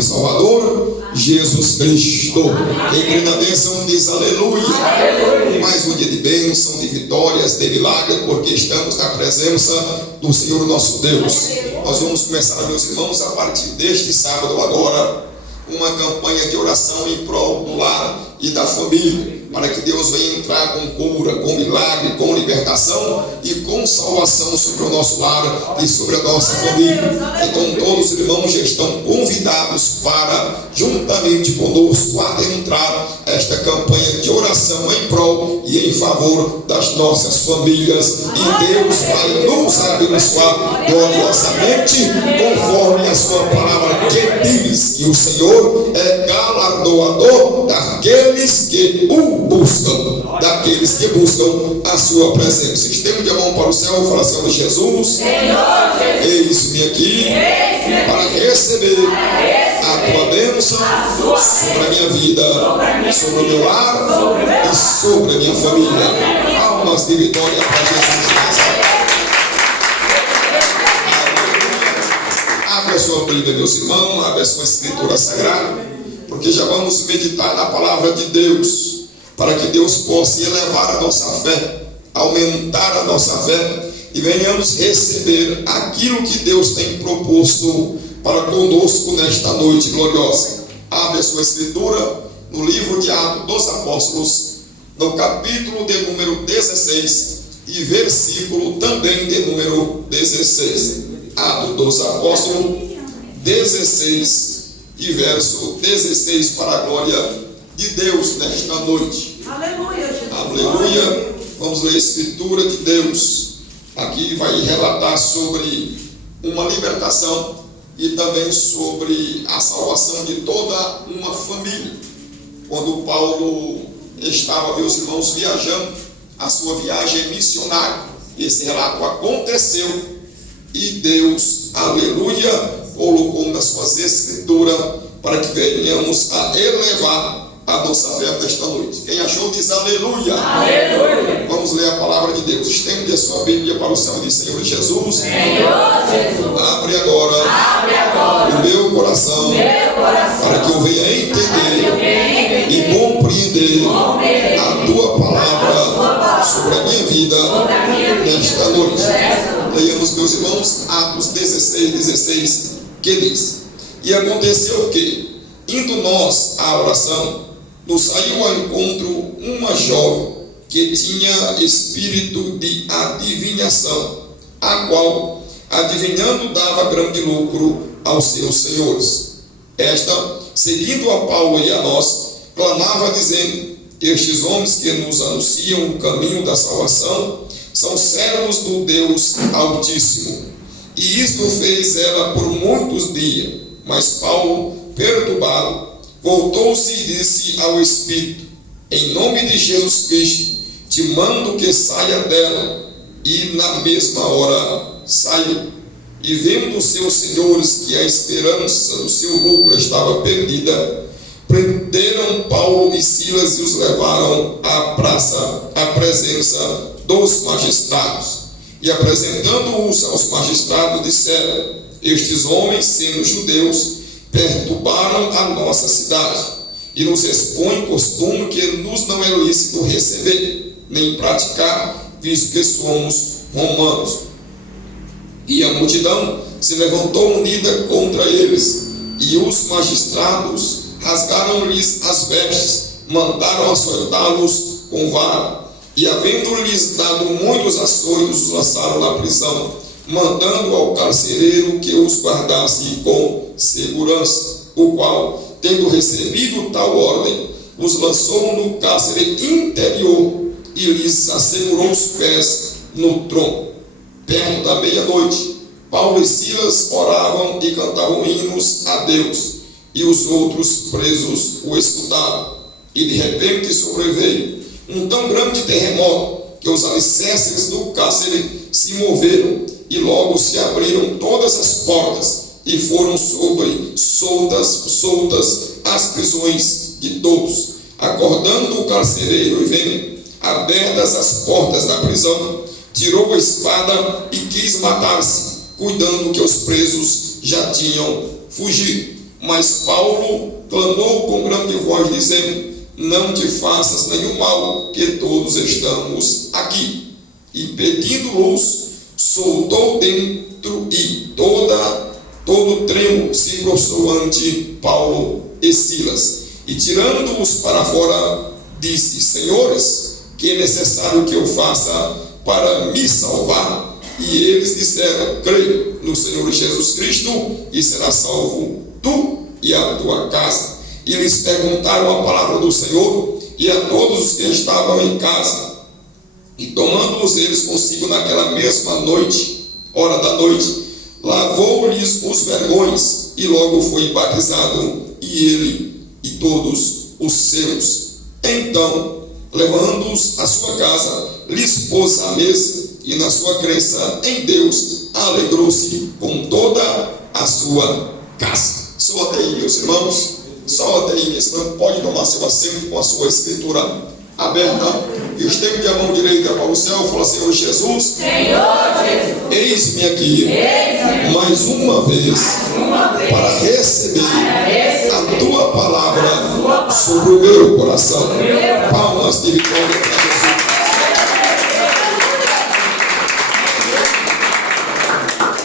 e Salvador, Jesus Cristo. Quem crê na bênção diz aleluia. Mais um dia de bênção, de vitórias, de milagre, porque estamos na presença do Senhor nosso Deus. Nós vamos começar, meus irmãos, a partir deste sábado agora, uma campanha de oração em prol do lar e da família, para que Deus venha entrar com cura, com milagre, com libertação e com salvação sobre o nosso lar e sobre a nossa família. Então todos os irmãos já estão convidados para, juntamente conosco, adentrar esta campanha de oração em prol e em favor das nossas famílias. E Deus vai nos abençoar gloriosamente, conforme a sua palavra que diz que o Senhor é galardoador daqueles que o buscam, daqueles que buscam a sua presença. Estende a mão para o céu e fala: Senhor Jesus, Senhor Jesus, eis-me aqui para receber a tua bênção sobre a minha vida, sobre o meu lar e sobre a minha família. Palmas de vitória para Jesus. Abra a sua Bíblia, meus irmãos, abra a sua Escritura Sagrada, porque já vamos meditar na palavra de Deus, para que Deus possa elevar a nossa fé, aumentar a nossa fé, e venhamos receber aquilo que Deus tem proposto para conosco nesta noite gloriosa. Abre a sua Escritura no livro de Atos dos Apóstolos, no capítulo de número 16 e versículo também de número 16. Atos dos Apóstolos 16 e verso 16, para a glória de Deus nesta noite. aleluia, Jesus. Aleluia. Vamos ler a Escritura de Deus. Aqui vai relatar sobre uma libertação e também sobre a salvação de toda uma família. Quando Paulo estava, meus irmãos, viajando, a sua viagem missionária, esse relato aconteceu e Deus, aleluia, colocou nas suas Escrituras para que venhamos a elevar a nossa fé nesta noite. Quem achou diz aleluia. Aleluia. Vamos ler a palavra de Deus. Estende a sua Bíblia para o céu e diz: Senhor Jesus, Senhor Jesus, abre agora o meu coração, para que eu venha entender e compreender a tua palavra sobre a minha vida nesta noite. Leiamos, meus irmãos, Atos 16, que diz: E aconteceu que, indo nós à oração, nos saiu ao encontro uma jovem que tinha espírito de adivinhação, a qual, adivinhando, dava grande lucro aos seus senhores. Esta, seguindo a Paulo e a nós, clamava dizendo: Estes homens que nos anunciam o caminho da salvação são servos do Deus Altíssimo. E isto fez ela por muitos dias. Mas Paulo, perturbado, voltou-se e disse ao Espírito: Em nome de Jesus Cristo, te mando que saia dela. E na mesma hora saiu. E vendo os seus senhores que a esperança do seu lucro estava perdida, prenderam Paulo e Silas e os levaram à praça, à presença dos magistrados. E apresentando-os aos magistrados, disseram: Estes homens, sendo judeus, perturbaram a nossa cidade e nos expõem costume que nos não é lícito receber, nem praticar, visto que somos romanos. E a multidão se levantou unida contra eles, e os magistrados rasgaram-lhes as vestes, mandaram açoitá-los com vara, e havendo-lhes dado muitos açoites, os lançaram na prisão, mandando ao carcereiro que os guardasse com segurança, o qual, tendo recebido tal ordem, os lançou no cárcere interior e lhes assegurou os pés no tronco. Perto da meia-noite, Paulo e Silas oravam e cantavam hinos a Deus, e os outros presos o escutavam. E de repente sobreveio um tão grande terremoto que os alicerces do cárcere se moveram, e logo se abriram todas as portas, e foram soltas as prisões de todos. Acordando o carcereiro e vendo abertas as portas da prisão, tirou a espada e quis matar-se, cuidando que os presos já tinham fugido. Mas Paulo clamou com grande voz, dizendo: não te faças nenhum mal, que todos estamos aqui. E pedindo-los, soltou dentro, e todo tremo se prostrou ante Paulo e Silas. E tirando-os para fora, disse: senhores, que é necessário que eu faça para me salvar? E eles disseram: creio no Senhor Jesus Cristo, e serás salvo tu e a tua casa. E eles perguntaram a palavra do Senhor e a todos os que estavam em casa. E tomando-os eles consigo naquela mesma noite, hora da noite, lavou-lhes os vergões, e logo foi batizado, e ele e todos os seus. Então, levando-os à sua casa, lhes pôs à mesa, e na sua crença em Deus, alegrou-se com toda a sua casa. Só até aí, meus irmãos, só até aí, meus irmãos. Pode tomar seu assento com a sua escritura aberta, e estende a mão direita para o céu. Fala: Senhor Jesus, Senhor Jesus, eis-me aqui mais uma vez para receber a tua palavra sobre o meu coração. Palmas de vitória para Jesus.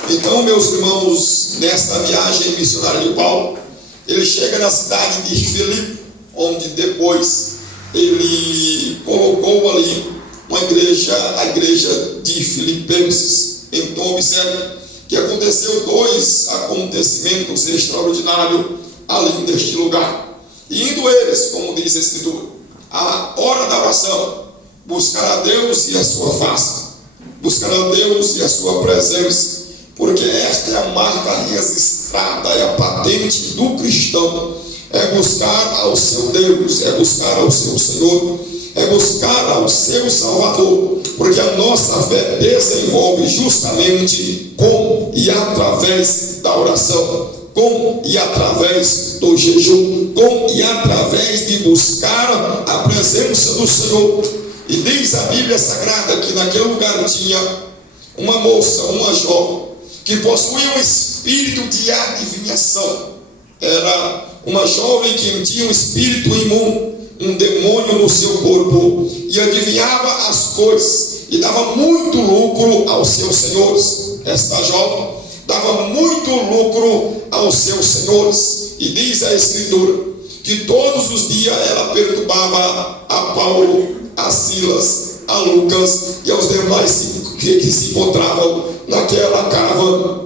Então, meus irmãos, nesta viagem missionária de Paulo, ele chega na cidade de Filipe, onde depois ele colocou ali uma igreja, a igreja de Filipenses. Então, observe que aconteceu dois acontecimentos extraordinários ali neste lugar. E indo eles, como diz a Escritura, a hora da oração, buscar a Deus e a sua face, buscar a Deus e a sua presença, porque esta é a marca registrada, é a patente do cristão. É buscar ao seu Deus, é buscar ao seu Senhor, é buscar ao seu Salvador, porque a nossa fé desenvolve justamente com e através da oração, com e através do jejum, com e através de buscar a presença do Senhor. E diz a Bíblia Sagrada que naquele lugar tinha uma moça, uma jovem, que possuía um espírito de adivinhação. Era uma jovem que tinha um espírito imundo, um demônio no seu corpo, e adivinhava as coisas, e dava muito lucro aos seus senhores. Esta jovem dava muito lucro aos seus senhores. E diz a Escritura que todos os dias ela perturbava a Paulo, a Silas, a Lucas e aos demais que se encontravam naquela caravana.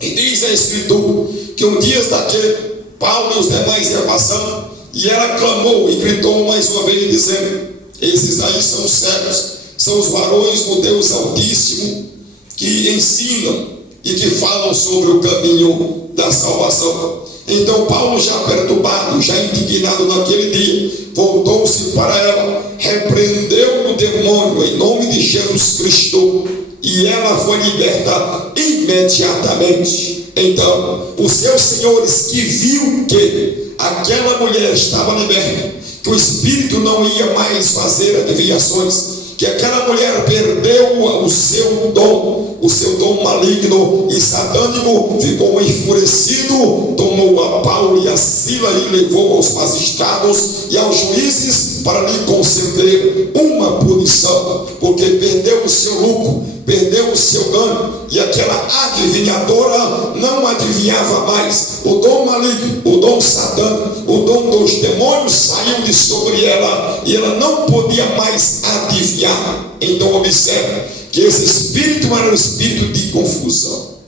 E diz a Escritura que um dia daquele, Paulo e os demais iam passando, e ela clamou e gritou mais uma vez, dizendo: esses aí são os servos, são os varões do Deus Altíssimo, que ensinam e que falam sobre o caminho da salvação. Então Paulo, já perturbado, já indignado naquele dia, voltou-se para ela, repreendeu o demônio em nome de Jesus Cristo, e ela foi liberta imediatamente. Então, os seus senhores, que viu que aquela mulher estava liberta, que o espírito não ia mais fazer adivinhações, que aquela mulher perdeu o seu dom maligno e satânico, ficou enfurecido, tomou a Paulo e a Silas e levou aos magistrados e aos juízes para lhe conceder uma punição, porque perdeu o seu lucro, perdeu o seu ganho, e aquela adivinhadora não adivinhava mais. O dom maligno, o dom satânico, o dom dos demônios saiu de sobre ela, e ela não podia mais adivinhar. Então observe que esse espírito era um espírito de confusão.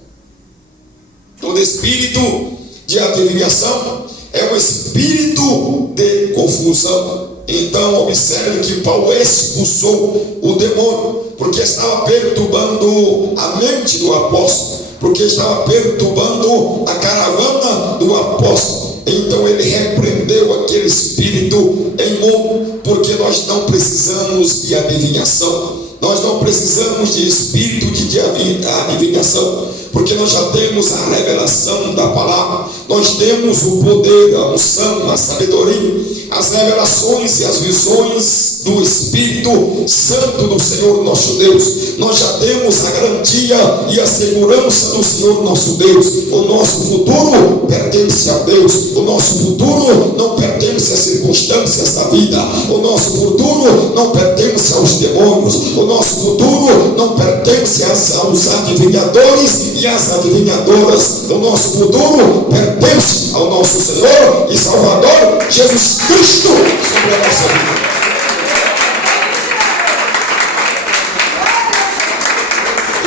Todo espírito de adivinhação é um espírito de confusão. Então observe que Paulo expulsou o demônio, porque estava perturbando a mente do apóstolo, porque estava perturbando a caravana do apóstolo. Então ele repreendeu aquele espírito imundo, porque nós não precisamos de adivinhação, nós não precisamos de espírito de adivinhação, porque nós já temos a revelação da palavra, nós temos o poder, a unção, a sabedoria, as revelações e as visões do Espírito Santo do Senhor nosso Deus. Nós já temos a garantia e a segurança do Senhor nosso Deus. O nosso futuro pertence a Deus. O nosso futuro não pertence às circunstâncias da vida. O nosso futuro não pertence aos demônios. O nosso futuro não pertence aos adivinhadores e às adivinhadoras. O nosso futuro pertence ao nosso Senhor e Salvador Jesus Cristo sobre a nossa vida.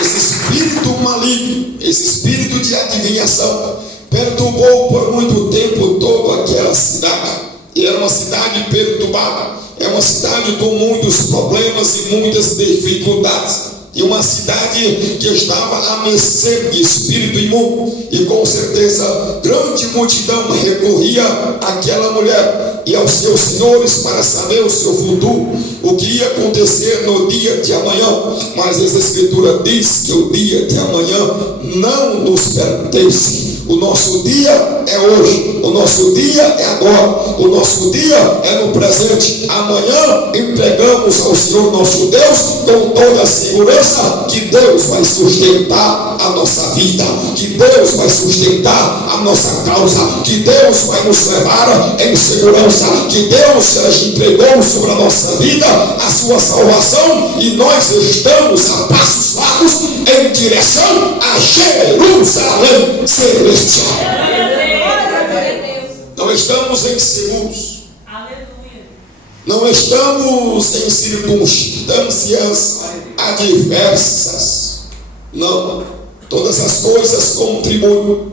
Esse espírito maligno, esse espírito de adivinhação, perturbou por muito tempo toda aquela cidade. E era uma cidade perturbada, é uma cidade com muitos problemas e muitas dificuldades. E uma cidade que estava à mercê de espírito imundo. E com certeza grande multidão recorria àquela mulher e aos seus senhores para saber o seu futuro, o que ia acontecer no dia de amanhã. Mas essa escritura diz que o dia de amanhã não nos pertence. O nosso dia é hoje, o nosso dia é agora, o nosso dia é no presente. Amanhã entregamos ao Senhor nosso Deus com toda a segurança que Deus vai sustentar a nossa vida, que Deus vai sustentar a nossa causa, que Deus vai nos levar em segurança, que Deus já entregou sobre a nossa vida a sua salvação e nós estamos a passos largos em direção a Jerusalém celestial. Não estamos inseguros. Não estamos em circunstâncias adversas. Não. Todas as coisas contribuem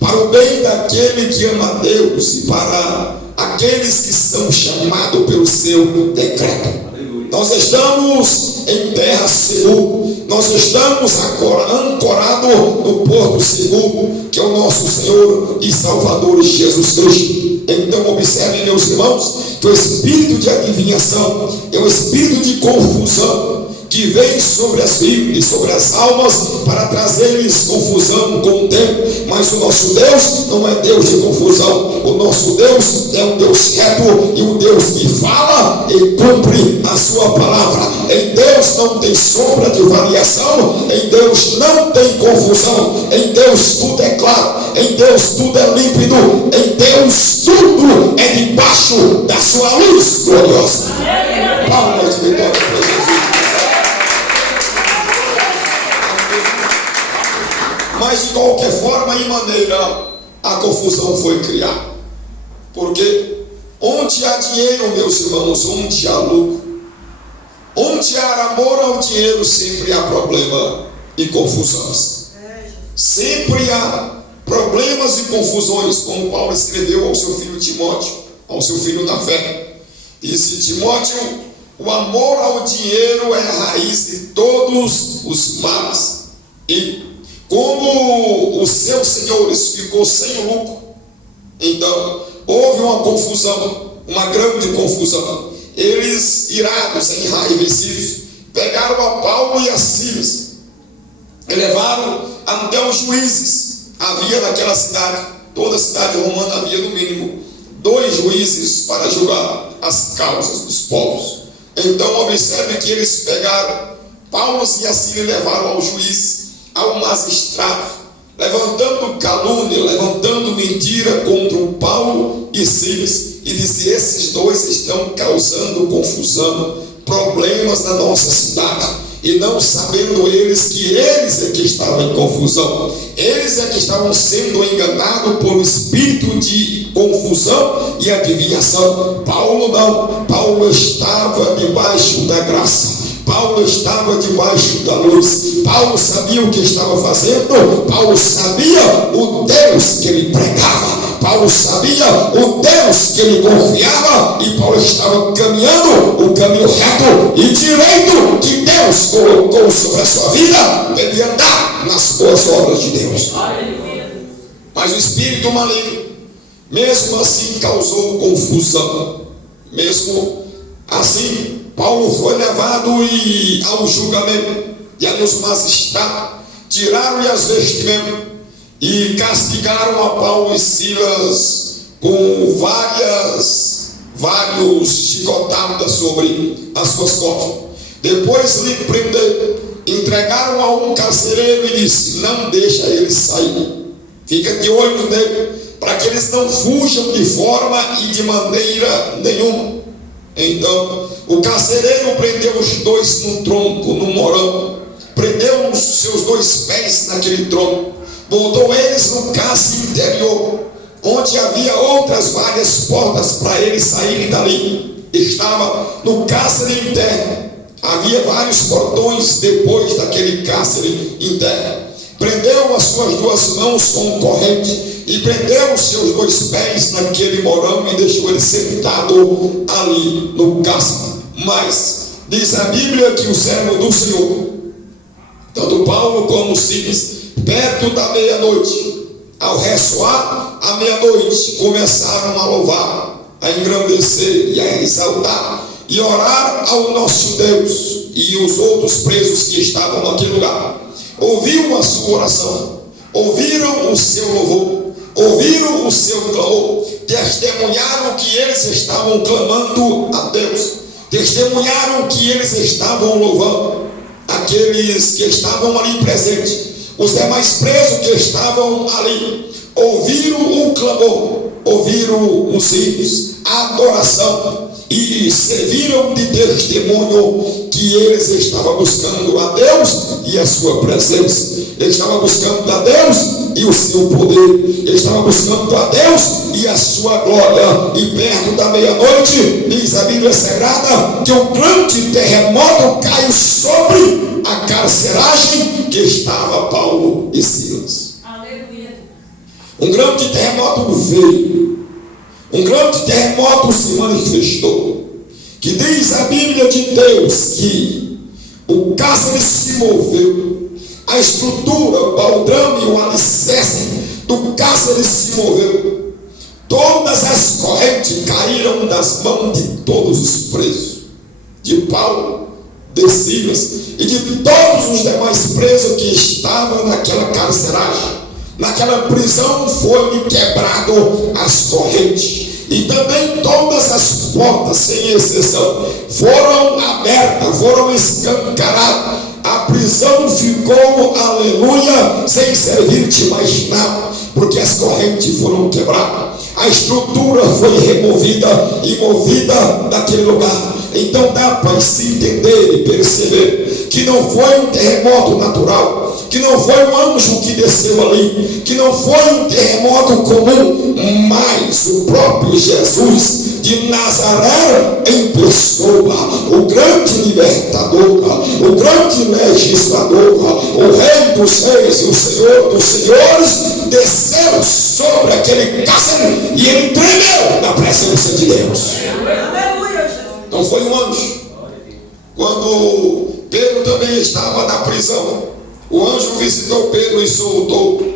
para o bem daquele que ama a Deus e para aqueles que são chamados pelo seu decreto. Nós estamos em terra segura. Nós estamos ancorados no porto seguro, que é o nosso Senhor e Salvador Jesus Cristo. Então observem, meus irmãos, que o espírito de adivinhação é o espírito de confusão que vem sobre as vidas e sobre as almas para trazer-lhes confusão com o tempo. Mas o nosso Deus não é Deus de confusão. O nosso Deus é um Deus reto e um Deus que fala e cumpre a sua palavra. Em Deus não tem sombra de variação, em Deus não tem confusão, em Deus tudo é claro, em Deus tudo é límpido, em Deus tudo é debaixo da sua luz gloriosa. Palmas de vitória para Jesus. Mas de qualquer forma e maneira a confusão foi criada. Porque onde há dinheiro, meus irmãos, onde há lucro, onde há amor ao dinheiro, sempre há problema e confusões. Sempre há problemas e confusões, como Paulo escreveu ao seu filho Timóteo, ao seu filho da fé. Disse: Timóteo, o amor ao dinheiro é a raiz de todos os males. E como os seus senhores ficou sem lucro, então houve uma confusão, uma grande confusão. Eles, irados, enraivecidos, pegaram a Paulo e a Silas e levaram até os juízes. Havia naquela cidade, toda a cidade romana, havia no mínimo 2 juízes para julgar as causas dos povos. Então observe que eles pegaram Paulo e a Silas e levaram ao juiz, ao magistrado, levantando calúnia, levantando mentira contra o Paulo e Silas, e disse: esses dois estão causando confusão, problemas na nossa cidade, e não sabendo eles que eles é que estavam em confusão, eles é que estavam sendo enganados por um espírito de confusão e adivinhação. Paulo não, Paulo estava debaixo da graça, Paulo estava debaixo da luz. Paulo sabia o que estava fazendo. Paulo sabia o Deus que ele pregava. Paulo sabia o Deus que ele confiava. E Paulo estava caminhando o caminho reto e direito que Deus colocou sobre a sua vida, para ele andar nas boas obras de Deus. Mas o espírito maligno, mesmo assim, causou confusão. Mesmo assim, Paulo foi levado ao julgamento, e ali os magistrados tiraram-lhe as vestimentas e castigaram a Paulo e Silas com vários chicotadas sobre as suas costas. Depois lhe prenderam, entregaram a um carcereiro e disse: não deixa ele sair, fica de olho nele, para que eles não fujam de forma e de maneira nenhuma. Então o carcereiro prendeu os dois no tronco, no morão, prendeu os seus dois pés naquele tronco, botou eles no cárcere interior, onde havia outras várias portas para eles saírem dali. Estava no cárcere interno, havia vários portões depois daquele cárcere interno. Prendeu as suas duas mãos com corrente e prendeu os seus dois pés naquele morão e deixou ele sentado ali no cárcere. Mas diz a Bíblia que o servo do Senhor, tanto Paulo como Silas, perto da meia-noite, ao ressoar a meia-noite, começaram a louvar, a engrandecer e a exaltar e orar ao nosso Deus. E os outros presos que estavam naquele lugar ouviram a sua oração, ouviram o seu louvor, ouviram o seu clamor, testemunharam que eles estavam clamando a Deus, testemunharam que eles estavam louvando. Aqueles que estavam ali presentes, os demais presos que estavam ali, ouviram o clamor, ouviram os hinos, a adoração, e serviram de testemunho que eles estavam buscando a Deus e a sua presença. Eles estavam buscando a Deus e o seu poder. Eles estavam buscando a Deus e a sua glória. E perto da meia-noite, diz a Bíblia Sagrada, que um grande terremoto caiu sobre a carceragem que estava Paulo e Silas. Aleluia. Um grande terremoto veio. Um grande terremoto se manifestou. Que diz a Bíblia de Deus que o cárcere se moveu, a estrutura, o baldrame e o alicerce do cárcere se moveu. Todas as correntes caíram das mãos de todos os presos, de Paulo, de Silas e de todos os demais presos que estavam naquela carceragem. Naquela prisão foi quebrado as correntes. E também todas as portas, sem exceção, foram abertas, foram escancaradas. A prisão ficou, aleluia, sem servir de mais nada, porque as correntes foram quebradas. A estrutura foi removida e movida daquele lugar. Então dá para se entender e perceber que não foi um terremoto natural, que não foi um anjo que desceu ali, que não foi um terremoto comum, mas o próprio Jesus de Nazaré em pessoa, o grande libertador, o grande legislador, o Rei dos Reis e o Senhor dos Senhores, desceu sobre aquele cárcere e ele tremeu na presença de Deus. Não foi um anjo. Quando Pedro também estava na prisão, o anjo visitou Pedro e soltou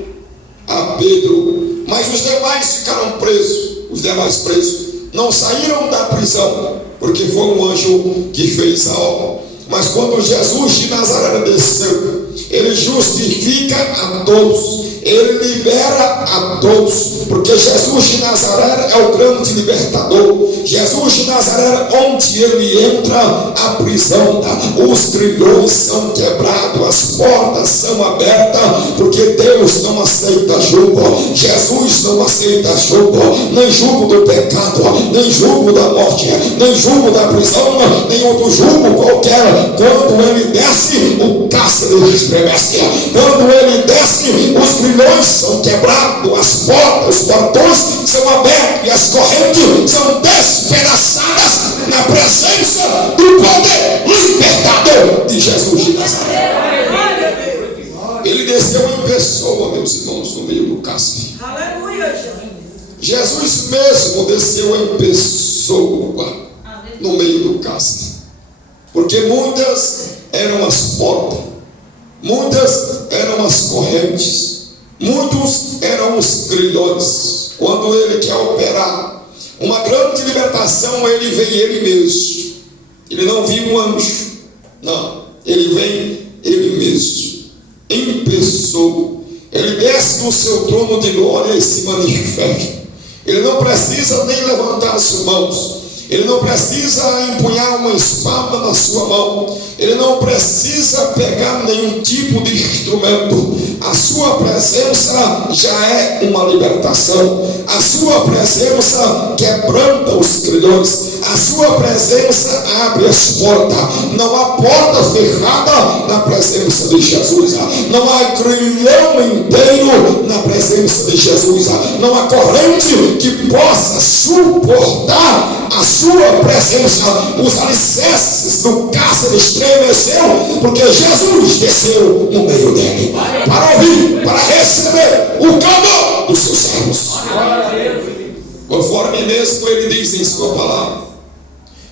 a Pedro, mas os demais ficaram presos. Os demais presos não saíram da prisão, porque foi um anjo que fez a obra. Mas quando Jesus de Nazaré desceu, ele justifica a todos, ele libera a todos, porque Jesus de Nazaré é o grande libertador. Jesus de Nazaré, onde ele entra, a prisão, os grilhões são quebrados, as portas são abertas, porque Deus não aceita julgo. Jesus não aceita julgo, nem julgo do pecado, nem julgo da morte, nem julgo da prisão, nem outro julgo qualquer. Quando ele desce, o cárcere estremece. Quando ele desce, os grilhões são quebrados, as portas, os portões são abertos e as correntes são despedaçadas na presença do poder libertador de Jesus de Nazaré. Ele desceu em pessoa, meus irmãos, no meio do cárcere. Jesus mesmo desceu em pessoa no meio do cárcere, porque muitas eram as portas, muitas eram as correntes, muitos eram os grilhões. Quando ele quer operar uma grande libertação, ele vem ele mesmo. Ele não viu um anjo, não, ele vem ele mesmo. em pessoa. Ele desce do seu trono de glória e se manifesta. Ele não precisa nem levantar as mãos. Ele não precisa empunhar uma espada na sua mão. Ele não precisa pegar nenhum tipo de instrumento. A sua presença já é uma libertação. A sua presença quebranta os grilhões. A sua presença abre as portas. Não há porta fechada na presença de Jesus. Não há grilhão inteiro na presença de Jesus. Não há corrente que possa suportar a sua presença. Os alicerces do cárcere estremeceu, porque Jesus desceu no meio dele para ouvir, para receber o clamor dos seus servos. Conforme mesmo ele diz em sua palavra: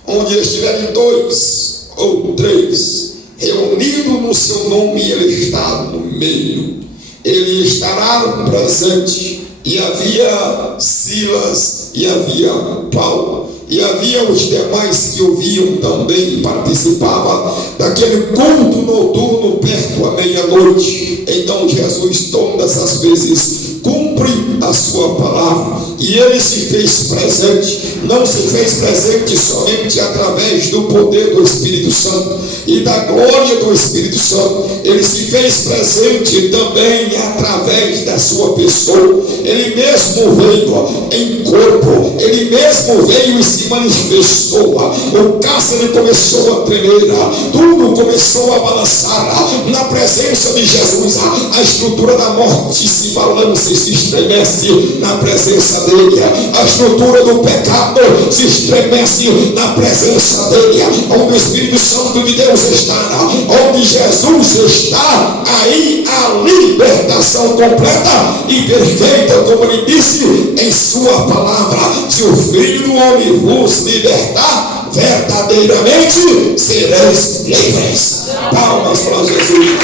onde estiverem 2 ou 3 reunidos no seu nome, ele está no meio. Ele estará presente. E havia Silas, e havia Paulo, e havia os demais que ouviam também e participavam daquele culto noturno perto à meia-noite. Então Jesus todas as vezes cumpre a sua palavra, e ele se fez presente. Não se fez presente somente através do poder do Espírito Santo e da glória do Espírito Santo. Ele se fez presente também através da sua pessoa. Ele mesmo veio em corpo. Ele mesmo veio e se manifestou. O cárcere começou a tremer. Tudo começou a balançar. Na presença de Jesus, a estrutura da morte se balança e se estremece na presença dele. A estrutura do pecado se estremece na presença dele. Onde o Espírito Santo de Deus está, onde Jesus está, aí a libertação completa e perfeita, como ele disse em sua palavra: se o Filho do Homem vos libertar, verdadeiramente sereis livres. Palmas para Jesus.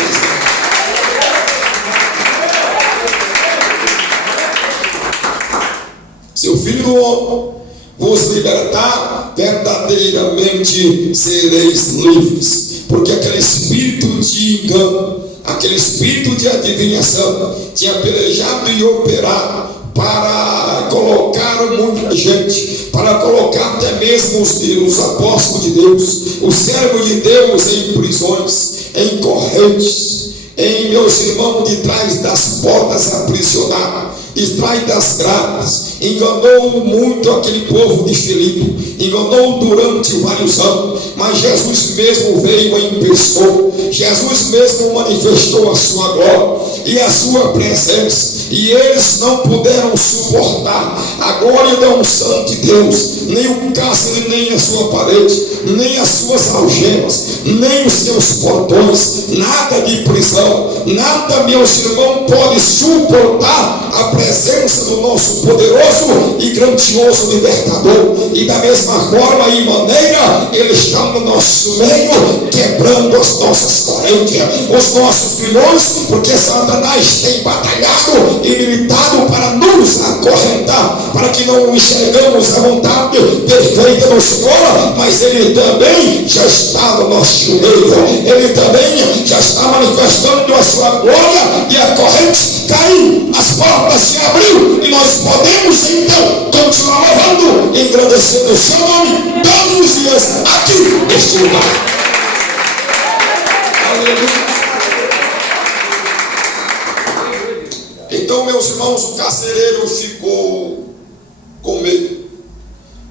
Se o Filho do Homem vos libertar, verdadeiramente sereis livres. Porque aquele espírito de engano, aquele espírito de adivinhação, tinha pelejado e operado para colocar muita gente, para colocar até mesmo os apóstolos de Deus, os servos de Deus, em prisões, em correntes, em, meus irmãos, de trás das portas aprisionados, de trás das grades. Enganou muito aquele povo de Filipe, enganou durante vários anos, mas Jesus mesmo veio em pessoa. Jesus mesmo manifestou a sua glória e a sua presença, e eles não puderam suportar a glória da unção de Deus, nem o cárcere, nem a sua parede, nem as suas algemas, nem os seus portões, nada de prisão, nada, meus irmãos, pode suportar a presença do nosso poderoso e grandioso libertador. E da mesma forma e maneira, ele está no nosso meio, quebrando as nossas correntes, os nossos grilhões, porque Satanás tem batalhado e militado para nos acorrentar, para que não enxergamos a vontade perfeita do Senhor. Mas ele também já está no nosso meio, ele também já está manifestando a sua glória, e a corrente caiu, as portas se abriu, e nós podemos então continuar louvando e agradecendo o seu nome todos os dias aqui neste lugar. Aleluia. Então, meus irmãos, o carcereiro ficou com medo,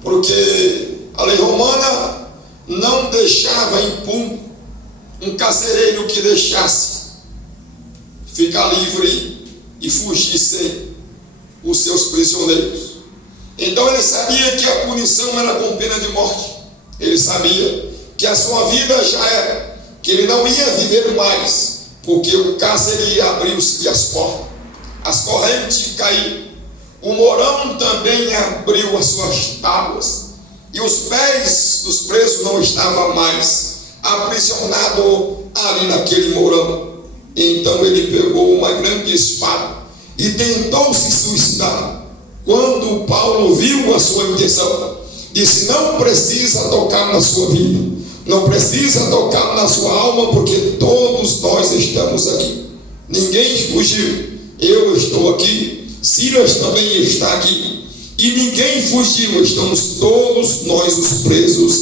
porque a lei romana não deixava impune um carcereiro que deixasse ficar livre e fugissem os seus prisioneiros. Então ele sabia que a punição era com pena de morte. Ele sabia que a sua vida já era, que ele não ia viver mais, porque o cárcere abriu-se as portas, as correntes caíram, o morão também abriu as suas tábuas, e os pés dos presos não estavam mais aprisionados ali naquele morão. Então ele pegou uma grande espada e tentou se suicidar. Quando Paulo viu a sua intenção, disse: não precisa tocar na sua vida, não precisa tocar na sua alma, porque todos nós estamos aqui. Ninguém fugiu. Eu estou aqui, Silas também está aqui. E ninguém fugiu, estamos todos nós os presos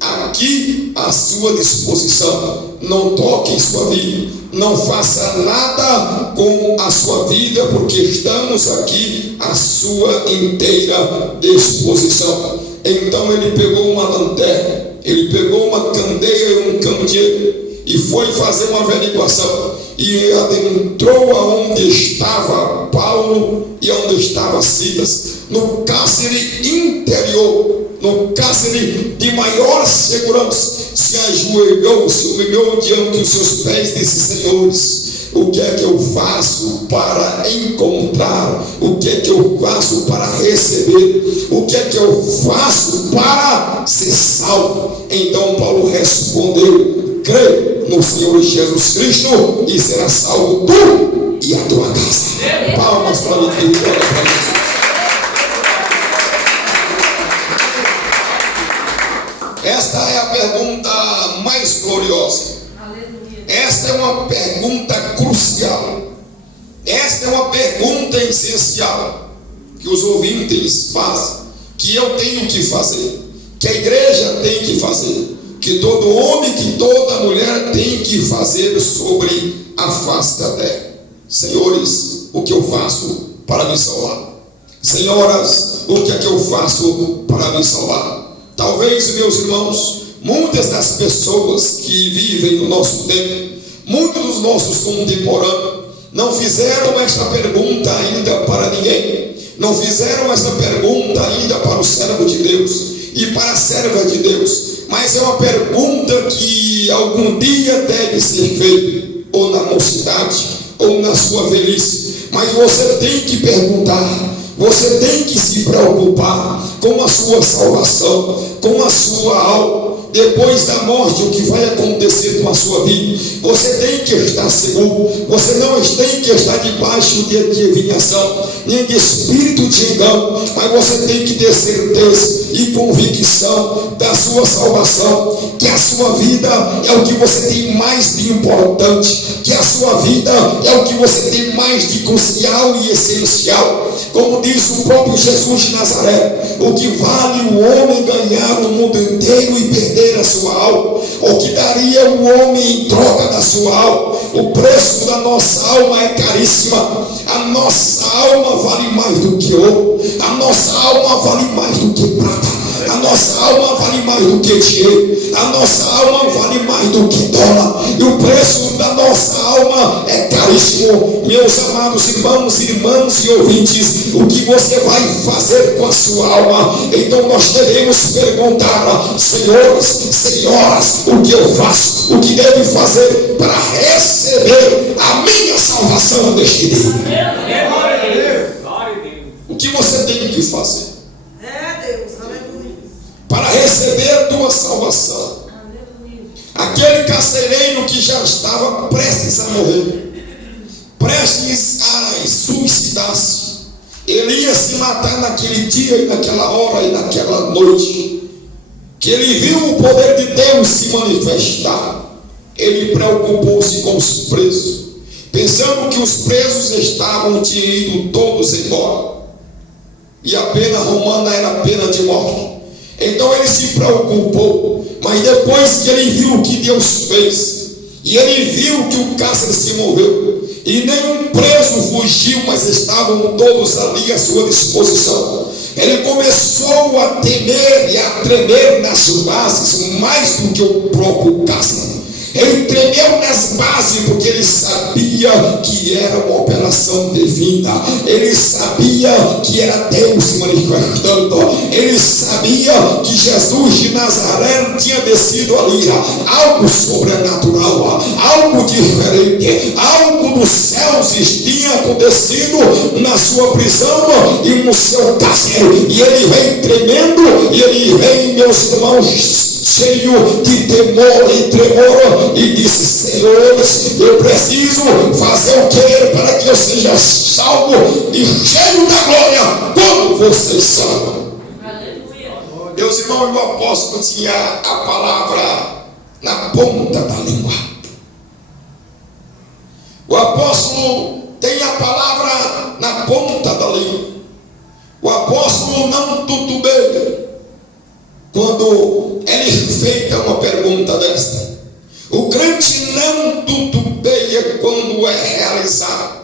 aqui à sua disposição. Não toque em sua vida, não faça nada com a sua vida, porque estamos aqui à sua inteira disposição. Então ele pegou uma lanterna, ele pegou uma candeia e um candeeiro e foi fazer uma averiguação, e adentrou aonde estava Paulo e onde estava Silas, no cárcere interior, no cárcere de maior segurança. Se ajoelhou, se humilhou diante dos seus pés e disse: Senhores, o que é que eu faço para encontrar? O que é que eu faço para receber? O que é que eu faço para ser salvo? Então Paulo respondeu: crê no Senhor Jesus Cristo e será salvo tu e a tua casa. Palmas para mim, querido. Glória para Jesus. Esta é a pergunta mais gloriosa. Esta é uma pergunta crucial. Esta é uma pergunta essencial que os ouvintes fazem, que eu tenho que fazer, que a igreja tem que fazer, que todo homem, que toda mulher tem que fazer sobre a face da terra. Senhores, o que eu faço para me salvar? Senhoras, o que é que eu faço para me salvar? Talvez, meus irmãos, muitas das pessoas que vivem no nosso tempo, muitos dos nossos contemporâneos, não fizeram esta pergunta ainda para ninguém. Não fizeram essa pergunta ainda para o servo de Deus e para a serva de Deus. Mas é uma pergunta que algum dia deve ser feita, ou na mocidade, ou na sua velhice. Mas você tem que perguntar, você tem que se preocupar com a sua salvação, com a sua alma. Depois da morte, o que vai acontecer com a sua vida? Você tem que estar seguro. Você não tem que estar debaixo de adivinhação, nem de espírito de engano, mas você tem que ter certeza e convicção da sua salvação, que a sua vida é o que você tem mais de importante, que a sua vida é o que você tem mais de crucial e essencial. Como diz o próprio Jesus de Nazaré: o que vale o homem ganhar o mundo inteiro e perder a sua alma? O que daria o homem em troca da sua alma? O preço da nossa alma é caríssima. A nossa alma vale mais do que ouro. A nossa alma vale mais do que prata. A nossa alma vale mais do que dinheiro. A nossa alma vale mais do que dólar. E o preço da nossa alma é caríssimo. Meus amados irmãos, irmãs e ouvintes, o que você vai fazer com a sua alma? Então nós devemos perguntar: senhores, senhoras, o que eu faço? O que devo fazer para receber a minha salvação neste dia? O que você tem que fazer para receber a tua salvação? Aquele carcereiro que já estava prestes a morrer, prestes a suicidar-se, ele ia se matar naquele dia e naquela hora e naquela noite, que ele viu o poder de Deus se manifestar. Ele preocupou-se com os presos, pensando que os presos tinham ido todos embora, e a pena romana era a pena de morte. Então ele se preocupou, mas depois que ele viu o que Deus fez, e ele viu que o cárcere se moveu, e nenhum preso fugiu, mas estavam todos ali à sua disposição, ele começou a temer e a tremer nas bases, mais do que o próprio cárcere. Ele tremeu nas bases, porque ele sabia que era uma operação divina. Ele sabia que era Deus se manifestando. Ele sabia que Jesus de Nazaré tinha descido ali, algo sobrenatural, algo diferente, algo dos céus tinha acontecido na sua prisão e no seu cárcere. E ele vem tremendo, e ele vem, meus irmãos, cheio de temor e tremor, e disse: senhores, eu preciso fazer o que para que eu seja salvo e cheio da glória, como vocês são. Meus irmãos, o apóstolo tinha a palavra na ponta da língua. O apóstolo tem a palavra na ponta da língua. O apóstolo não tutubeia quando é lhe feita uma pergunta desta. O crente não tutubeia quando é realizado,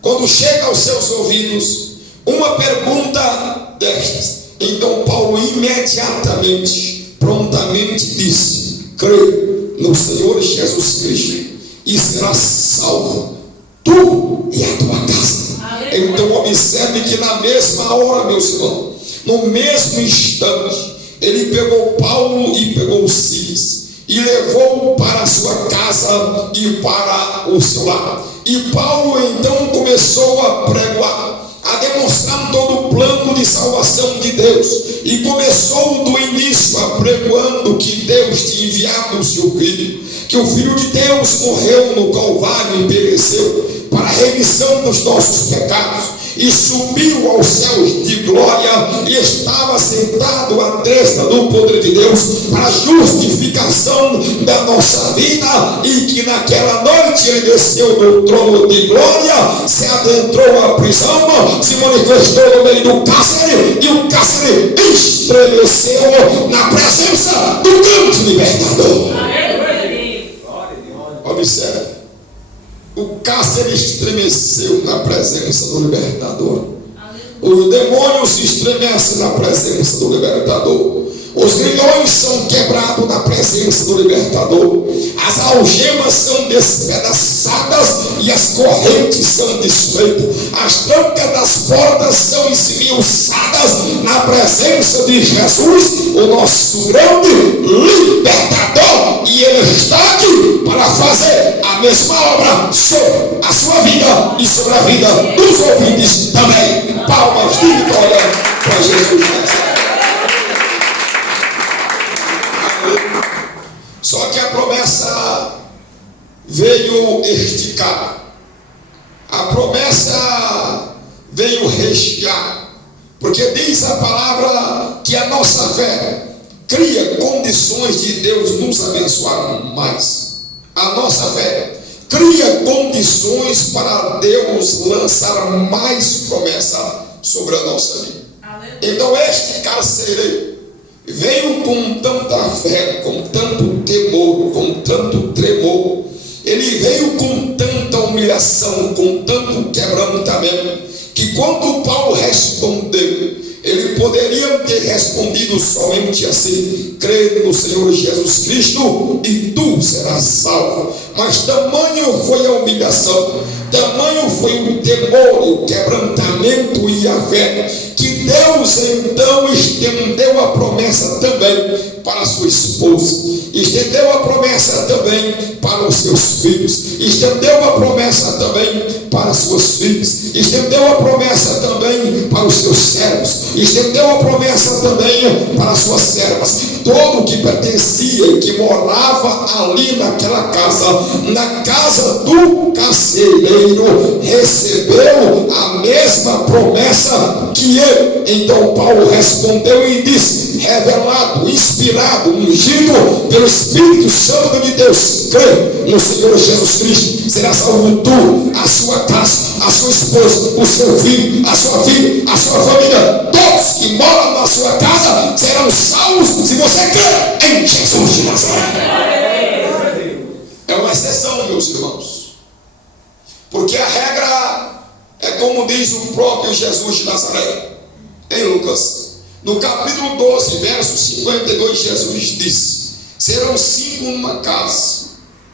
quando chega aos seus ouvidos uma pergunta destas. Então Paulo imediatamente, prontamente disse: crê no Senhor Jesus Cristo e serás salvo, tu e a tua casa. Então observe que na mesma hora, meus irmãos, no mesmo instante, ele pegou Paulo e pegou Silas e levou para a sua casa e para o seu lar. E Paulo então começou a pregoar, a demonstrar todo o plano de salvação de Deus, e começou do início apregoando que Deus tinha enviado o seu Filho, que o Filho de Deus morreu no Calvário e pereceu para a remissão dos nossos pecados, e subiu aos céus de glória, e estava sentado à destra do poder de Deus para a justificação da nossa vida, e que naquela noite ele desceu do trono de glória, se adentrou à prisão, se manifestou no meio do cárcere, e o cárcere estremeceu na presença do grande libertador. Observe, o cárcere estremeceu na presença do libertador. Os demônios se estremecem na presença do libertador. Os grilhões são quebrados na presença do libertador. As algemas são despedaçadas e as correntes são desfeitas. As trancas das portas são esmiuçadas na presença de Jesus, o nosso grande libertador. E ele está aqui para fazer a mesma obra sobre a sua vida e sobre a vida dos ouvintes também. Palmas de vitória para Jesus. Só que a promessa veio esticar, a promessa veio rechear, porque diz a palavra que a nossa fé cria condições de Deus nos abençoar mais. A nossa fé cria condições para Deus lançar mais promessa sobre a nossa vida. Então este carcereiro veio com tanta fé, com tanto temor, com tanto tremor. Ele veio com tanta humilhação, com tanto quebrantamento, que quando Paulo respondeu, ele poderia ter respondido somente assim: crê no Senhor Jesus Cristo e tu serás salvo. Mas tamanho foi a humilhação, tamanho foi o temor, o quebrantamento e a fé, que Deus então estendeu a promessa também para sua esposa, estendeu a promessa também para os seus filhos, estendeu a promessa também para suas filhas, estendeu a promessa também para os seus servos, estendeu a promessa também para as suas servas. Todo o que pertencia e que morava ali naquela casa, na casa do carcereiro, recebeu a mesma promessa que ele. Então Paulo respondeu e disse, revelado, inspirado, ungido pelo Espírito Santo de Deus: crê no Senhor Jesus Cristo, será salvo tu, a sua casa, a sua esposa, o seu filho, a sua filha, a sua família. Todos que moram na sua casa serão salvos se você crê em Jesus de Nazaré. É uma exceção, meus irmãos, porque a regra é como diz o próprio Jesus de Nazaré em Lucas, no capítulo 12, verso 52, Jesus disse: serão 5 numa casa,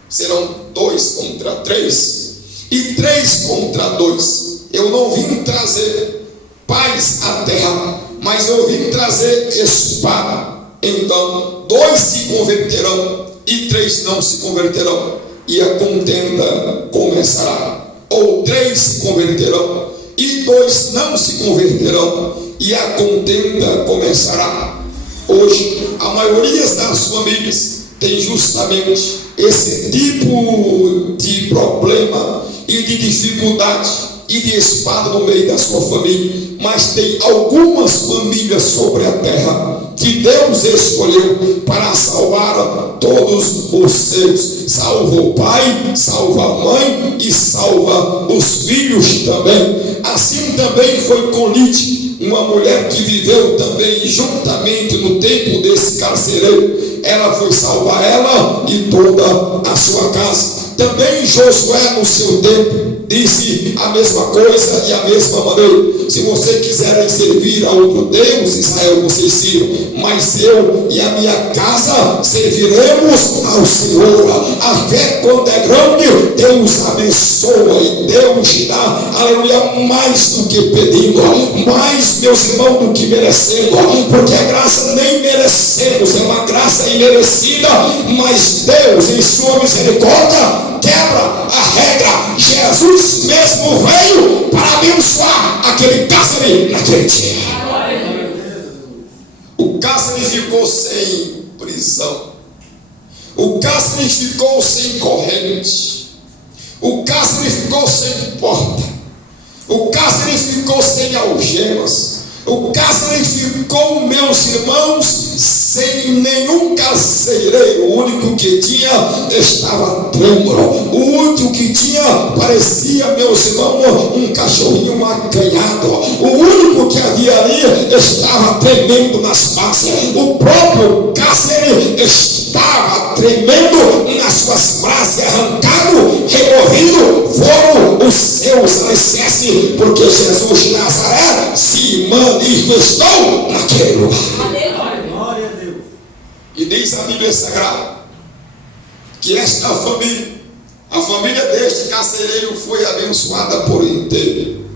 serão 2 contra 3 e 3 contra 2. Eu não vim trazer paz à terra, mas eu vim trazer espada. Então 2 se converterão e 3 não se converterão, e a contenda começará. Ou 3 se converterão e 2 não se converterão, e a contenda começará. Hoje, a maioria das famílias tem justamente esse tipo de problema e de dificuldade e de espada no meio da sua família. Mas tem algumas famílias sobre a terra que Deus escolheu para salvar todos os seus. Salva o pai, salva a mãe e salva os filhos também. Assim também foi com Lídia, uma mulher que viveu também juntamente no tempo desse carcereiro. Ela foi salvar ela e toda a sua casa. Também Josué, no seu tempo, disse a mesma coisa e a mesma maneira: se você quiserem servir a outro Deus, Israel, vocês sirvam, mas eu e a minha casa serviremos ao Senhor. A fé, quando é grande, Deus abençoa e Deus dá, aleluia, mais do que pedindo, mais, meus irmãos, do que merecendo, porque a graça nem merecemos, é uma graça imerecida, mas Deus, em sua misericórdia, quebra a regra. Jesus mesmo veio para abençoar aquele cárcere naquele dia. O cárcere ficou sem prisão, o cárcere ficou sem corrente, o cárcere ficou sem porta, o cárcere ficou sem algemas, o cárcere ficou, meus irmãos, sem nenhum carcereiro. O único que tinha estava trêmulo. O único que tinha parecia, meus irmãos, um cachorrinho acanhado. O único que havia ali estava tremendo nas bases. O próprio cárcere estava tremendo nas suas braças, arrancado, removido foram os seus alicerces, porque Jesus de Nazaré se manifestou naquele lugar. E diz a Bíblia Sagrada que esta família, a família deste carcereiro, foi abençoada por inteiro.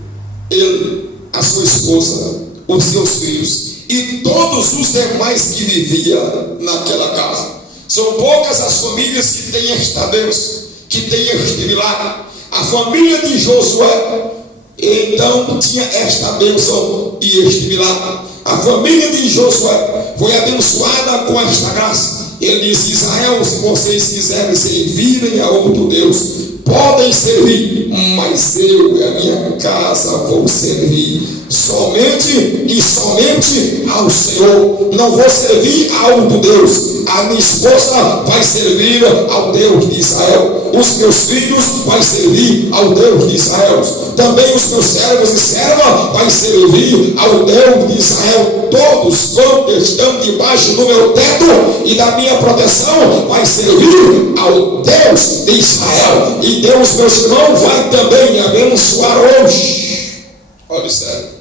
Ele, a sua esposa, os seus filhos e todos os demais que viviam naquela casa. São poucas as famílias que têm esta bênção, que têm este milagre. A família de Josué, então, tinha esta bênção e este milagre. A família de Josué foi abençoada com esta graça. Ele disse: Israel, se vocês quiserem servirem a outro Deus, podem servir, mas eu e a minha casa vou servir somente e somente ao Senhor. Não vou servir a outro Deus. A minha esposa vai servir ao Deus de Israel. Os meus filhos vai servir ao Deus de Israel. Também os meus servos e servas vai servir ao Deus de Israel. Todos quanto estão debaixo do meu teto e da minha proteção vai servir ao Deus de Israel. E Deus, meus irmãos, vai também abençoar hoje. Olha sério.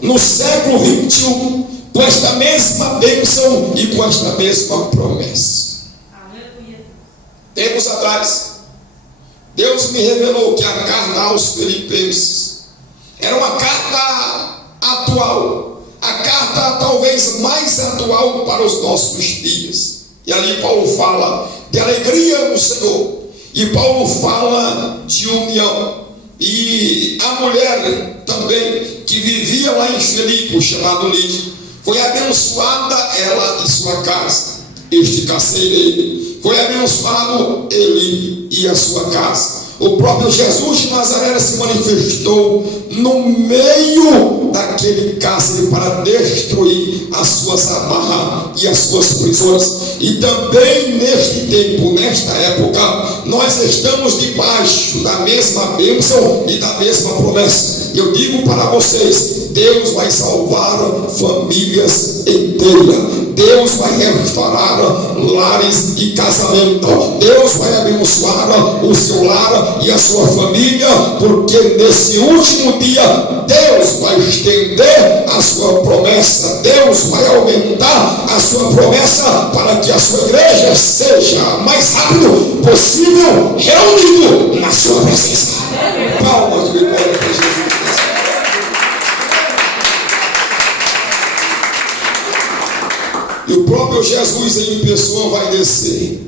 No século 21, com esta mesma bênção e com esta mesma promessa. Tempos atrás, Deus me revelou que a carta aos Filipenses era uma carta atual, a carta talvez mais atual para os nossos dias. E ali Paulo fala de alegria no Senhor, e Paulo fala de união. E a mulher também que vivia lá em Filipe, chamado Lídia, foi abençoada ela e sua casa. Este carcereiro foi abençoado, ele e a sua casa. O próprio Jesus de Nazaré se manifestou no meio daquele cárcere para destruir as suas amarras e as suas prisões. E também neste tempo, nesta época, nós estamos debaixo da mesma bênção e da mesma promessa. Eu digo para vocês: Deus vai salvar famílias inteiras. Deus vai restaurar lares e casamento. Deus vai abençoar o seu lar e a sua família, porque nesse último dia Deus vai estender a sua promessa. Deus vai aumentar a sua promessa para que a sua igreja seja mais rápido possível reunido na sua presença. Palmas de vitória para Jesus. E o próprio Jesus em pessoa vai descer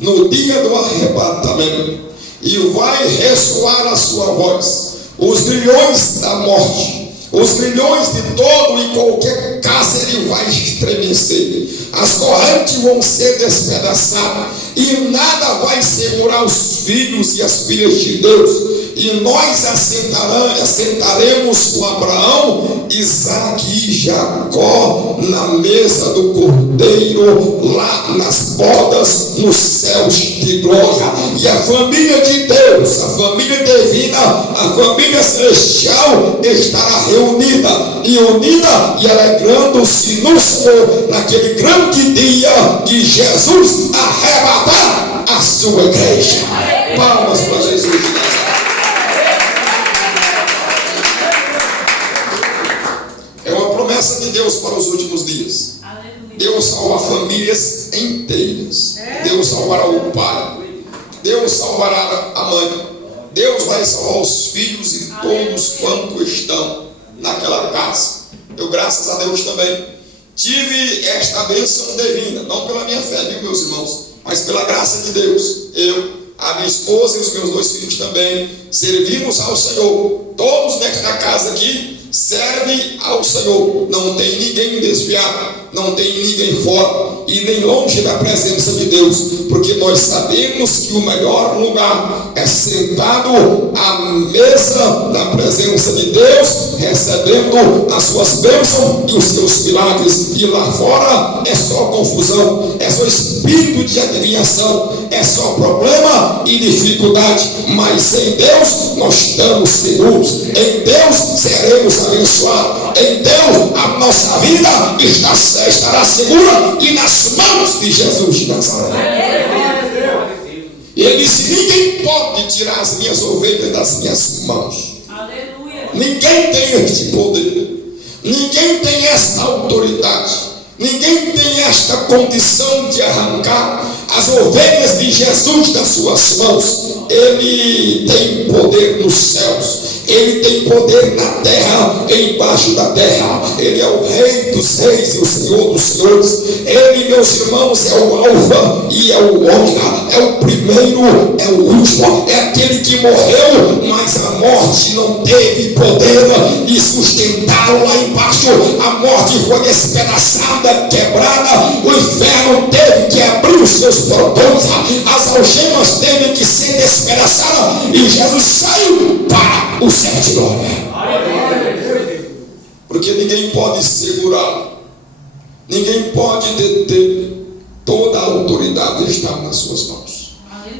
no dia do arrebatamento e vai ressoar a sua voz. Os grilhões da morte, os grilhões de todo e qualquer cárcere vai estremecer. As correntes vão ser despedaçadas e nada vai segurar os filhos e as filhas de Deus. e nós assentaremos com Abraão, Isaque e Jacó na mesa do Cordeiro, lá nas bodas, nos céus de glória. E a família de Deus, a família divina, a família celestial estará reunida e unida e alegrando-se no Senhor naquele grande dia de Jesus arrebatar a sua igreja. Palmas para Jesus. É uma promessa de Deus para os últimos dias. Deus salva famílias inteiras. Deus salvará o pai. Deus salvará a mãe. Deus vai salvar os filhos e todos quanto estão naquela casa. Eu, graças a Deus, também tive esta bênção divina, não pela minha fé, viu, meus irmãos, mas pela graça de Deus. Eu, a minha esposa e os meus 2 filhos também servimos ao Senhor. Todos nesta casa aqui servem ao Senhor. Não tem ninguém desviado, não tem ninguém fora e nem longe da presença de Deus, porque nós sabemos que o melhor lugar é sentado à mesa da presença de Deus, recebendo as suas bênçãos e os seus milagres. E lá fora é só confusão, é só espírito de adivinhação, é só problema e dificuldade. Mas em Deus nós estamos seguros, em Deus seremos abençoados, em Deus a nossa vida estará segura e nas mãos de Jesus de Nazaré. E ele disse: ninguém pode tirar as minhas ovelhas das minhas mãos. Aleluia. Ninguém tem este poder, ninguém tem esta autoridade, ninguém tem esta condição de arrancar as ovelhas de Jesus das suas mãos. Ele tem poder nos céus, ele tem poder na terra, embaixo da terra. Ele é o Rei dos reis e o Senhor dos senhores. Ele, meus irmãos, é o Alfa e é o Ômega, é o primeiro, é o último, é aquele que morreu, mas a morte não teve poder de sustentá-lo lá embaixo. A morte foi despedaçada, quebrada, o inferno teve que abrir os seus portões, as algemas teve que ser despedaçadas e Jesus saiu para o céu de glória. Porque ninguém pode segurá-lo, ninguém pode deter. Toda a autoridade está nas suas mãos,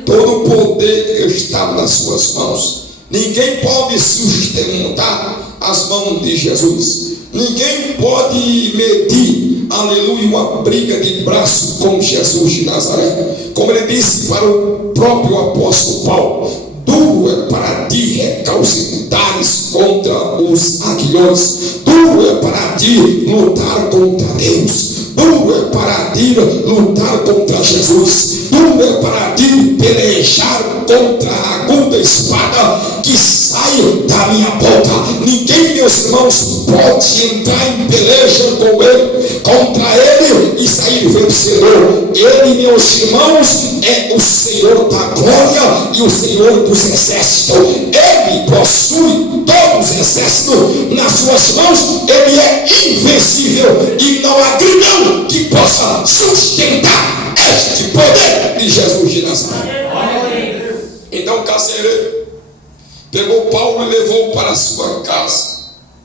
todo o poder está nas suas mãos. Ninguém pode sustentar as mãos de Jesus. Ninguém pode medir, aleluia, uma briga de braço com Jesus de Nazaré. Como ele disse para o próprio apóstolo Paulo: duro é para ti recalcitrares contra os aguilhões, duro é para ti lutar contra Deus, duro é para ti lutar contra Jesus, duro é para ti pelejar contra a aguda espada que sai da minha boca. Ninguém, meus irmãos, pode entrar em peleja com ele, contra ele e sair vencedor. Ele, meus irmãos, é o Senhor da glória e o Senhor dos exércitos. Ele possui todos os exércitos nas suas mãos. Ele é invencível e não há grilhão que possa sustentar este poder de Jesus de Nazaré. Então o carcereiro pegou Paulo e levou para a sua casa,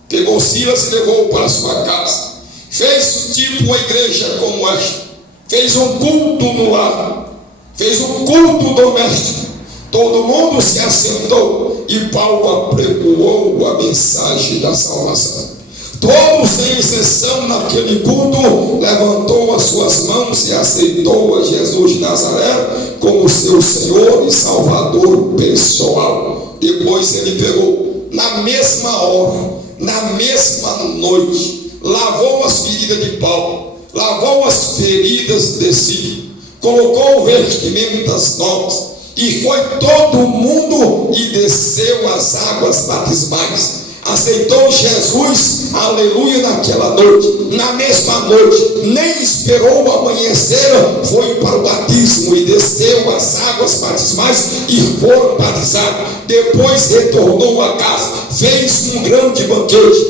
pegou Silas e levou para a sua casa, fez tipo uma igreja como esta, fez um culto no lar, fez um culto doméstico. Todo mundo se assentou e Paulo apregoou a mensagem da salvação. Todos, sem exceção, naquele culto, levantou as suas mãos e aceitou a Jesus de Nazaré como seu Senhor e Salvador pessoal. Depois ele pegou, na mesma hora, na mesma noite, lavou as feridas de Paulo, lavou as feridas de si, colocou vestimentas novas, e foi todo mundo e desceu as águas batismais. Aceitou Jesus, aleluia, naquela noite. Na mesma noite, nem esperou o amanhecer, foi para o batismo e desceu as águas batismais e foram batizados. Depois retornou a casa, fez um grande banquete,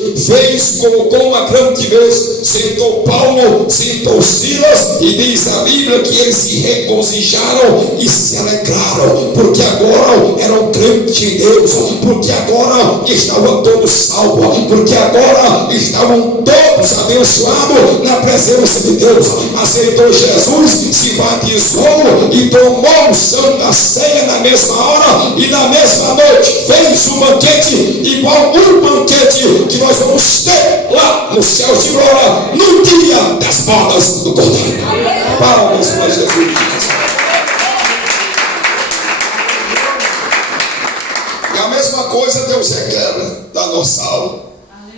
colocou uma grande mesa, sentou Paulo, sentou Silas, e diz a Bíblia que eles se regozijaram e se alegraram, porque agora eram crentes em Deus, porque agora estavam todos salvos, porque agora estavam todos abençoados na presença de Deus. Aceitou Jesus, se batizou e tomou o Santa Ceia na mesma hora e na mesma noite fez um banquete igual um banquete que nós vamos ter lá no céu de glória no dia das bodas do Cordeiro. Palmas para Jesus. E a mesma coisa Deus requer da nossa alma.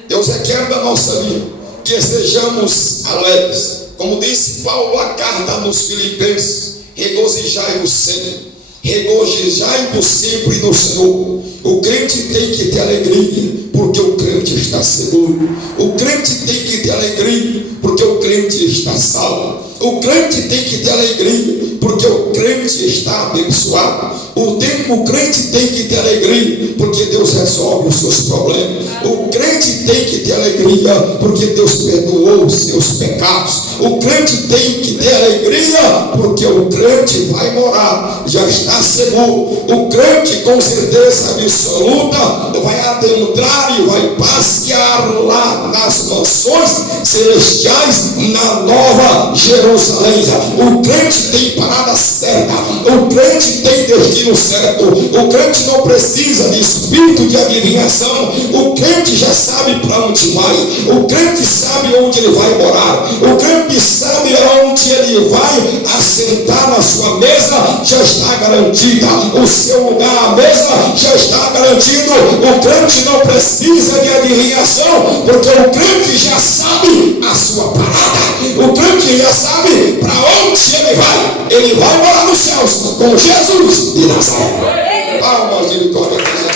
Deus requer da nossa vida que estejamos alegres. Como disse Paulo a carta nos Filipenses: regozijai-vos sempre. Regozijai-vos sempre no Senhor. O crente tem que ter alegria, porque o crente está seguro. O crente tem que ter alegria, porque o crente está salvo. O crente tem que ter alegria, porque o crente está abençoado. O crente tem que ter alegria, porque Deus resolve os seus problemas. O crente tem que ter alegria, porque Deus perdoou os seus pecados. O crente tem que ter alegria, porque o crente vai morar, já está seguro. O crente, com certeza absoluta, vai adentrar e vai passear lá nas mansões celestiais, na Nova Jerusalém. O crente tem parada certa, o crente tem destino certo. O crente não precisa de espírito de adivinhação. O crente já sabe para onde vai. O crente sabe onde ele vai morar. O crente sabe onde ele vai assentar na sua mesa, já está garantida. O seu lugar à mesa já está garantido. O crente não precisa de adivinhação, porque o crente já sabe a sua parada. O crente já sabe para onde ele vai. Ele vai morar nos céus com Jesus de Nazaré. Palmas de vitória para Jesus.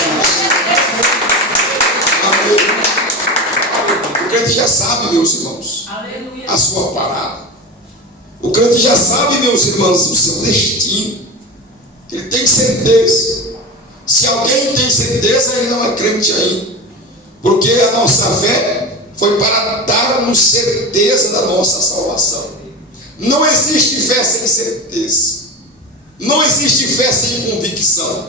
Amém. O crente já sabe, meus irmãos, a sua parada. O crente já sabe, meus irmãos, o seu destino. Ele tem certeza. Se alguém tem certeza, ele não é crente ainda. Porque a nossa fé foi para dar-nos certeza da nossa salvação. Não existe fé sem certeza. Não existe fé sem convicção.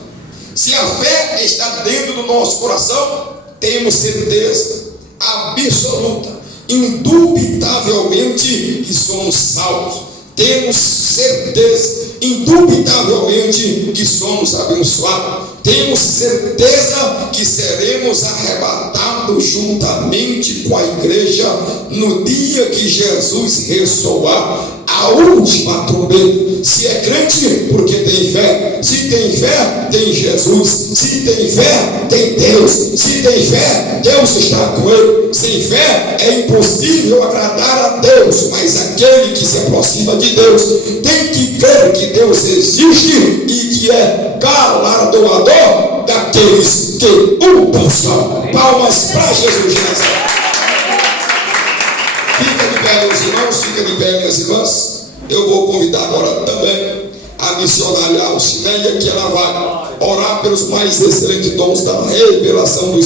Se a fé está dentro do nosso coração, temos certeza absoluta, indubitavelmente, que somos salvos. Temos certeza, indubitavelmente, que somos abençoados. Temos certeza que seremos arrebatados juntamente com a igreja no dia que Jesus ressoar a última trombeta. Se é crente, porque tem fé. Se tem fé, tem Jesus. Se tem fé, tem Deus. Se tem fé, Deus está com ele. Sem fé é impossível agradar a Deus, mas aquele que se aproxima de Deus tem que crer que Deus existe e que é galardoador daqueles que o buscam. Palmas para Jesus de Nazaré. Fica de pé, meus irmãos, fica de pé, minhas irmãs. Eu vou convidar agora também a missionária Alcineia, que ela vai orar pelos mais excelentes dons da revelação do Espírito.